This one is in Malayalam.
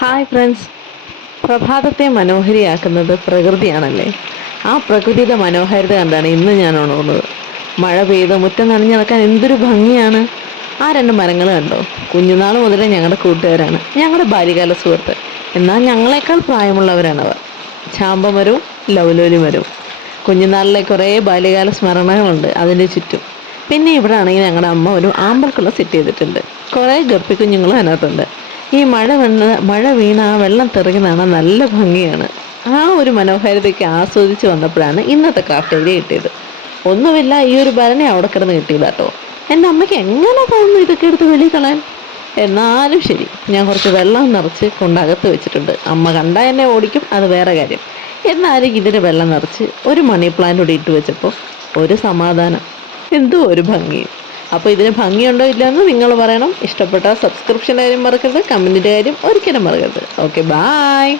Hi friends. പ്രഭാതത്തെ മനോഹരിയാക്കുന്നത് പ്രകൃതിയാണല്ലേ. ആ പ്രകൃതിയുടെ മനോഹാരിത കണ്ടാണ് ഇന്ന് ഞാൻ ഉണർന്നത്. മഴ പെയ്ത് മുറ്റം നനഞ്ഞു നടക്കാൻ എന്തൊരു ഭംഗിയാണ്. ആ രണ്ട് മരങ്ങൾ കണ്ടോ? കുഞ്ഞുനാൾ മുതലേ ഞങ്ങളുടെ കൂട്ടുകാരാണ്, ഞങ്ങളുടെ ബാല്യകാല സുഹൃത്ത്. എന്നാൽ ഞങ്ങളെക്കാൾ പ്രായമുള്ളവരാണവർ. ചാമ്പമരവും ലൗലോലി മരവും. കുഞ്ഞുനാളിലെ കുറേ ബാല്യകാല സ്മരണകളുണ്ട് അതിൻ്റെ ചുറ്റും. പിന്നെ ഇവിടെ ആണെങ്കിൽ ഞങ്ങളുടെ അമ്മ ഒരു ആമ്പൽക്കുള്ള സെറ്റ് ചെയ്തിട്ടുണ്ട്. കുറേ ഗപ്പി കുഞ്ഞുങ്ങളും അതിനകത്തുണ്ട്. ഈ മഴ വീണ ആ വെള്ളം തെറിക്കുന്നതാണ്, നല്ല ഭംഗിയാണ്. ആ ഒരു മനോഹാരിതയ്ക്ക് ആസ്വദിച്ച് വന്നപ്പോഴാണ് ഇന്നത്തെ ക്രാഫ്റ്റ് ഏരിയ കിട്ടിയത്. ഒന്നുമില്ല, ഈ ഒരു ഭരണി അവിടെ കിടന്ന് കിട്ടിയതാട്ടോ. എൻ്റെ അമ്മയ്ക്ക് എങ്ങനെ തോന്നുന്നു ഇതൊക്കെ എടുത്ത് വെളിയിൽ കളയാൻ? എന്നാലും ശരി, ഞാൻ കുറച്ച് വെള്ളം നിറച്ച് കൊണ്ടകത്ത് വെച്ചിട്ടുണ്ട്. അമ്മ കണ്ടാൽ എന്നെ ഓടിക്കും, അത് വേറെ കാര്യം. എന്നാലും ഇതിന് വെള്ളം നിറച്ച് ഒരു മണി പ്ലാന്റ് കൂടി ഇട്ട് വെച്ചപ്പോൾ ഒരു സമാധാനം, എന്തോ ഒരു ഭംഗി. അപ്പോൾ ഇതിന് ഭംഗിയുണ്ടോ ഇല്ലയെന്ന് നിങ്ങൾ പറയണം. ഇഷ്ടപ്പെട്ടാൽ സബ്സ്ക്രിപ്ഷൻ്റെ കാര്യം മറക്കരുത്, കമൻറ്റിൻ്റെ കാര്യം ഒരിക്കലും മറക്കരുത്. Okay, bye.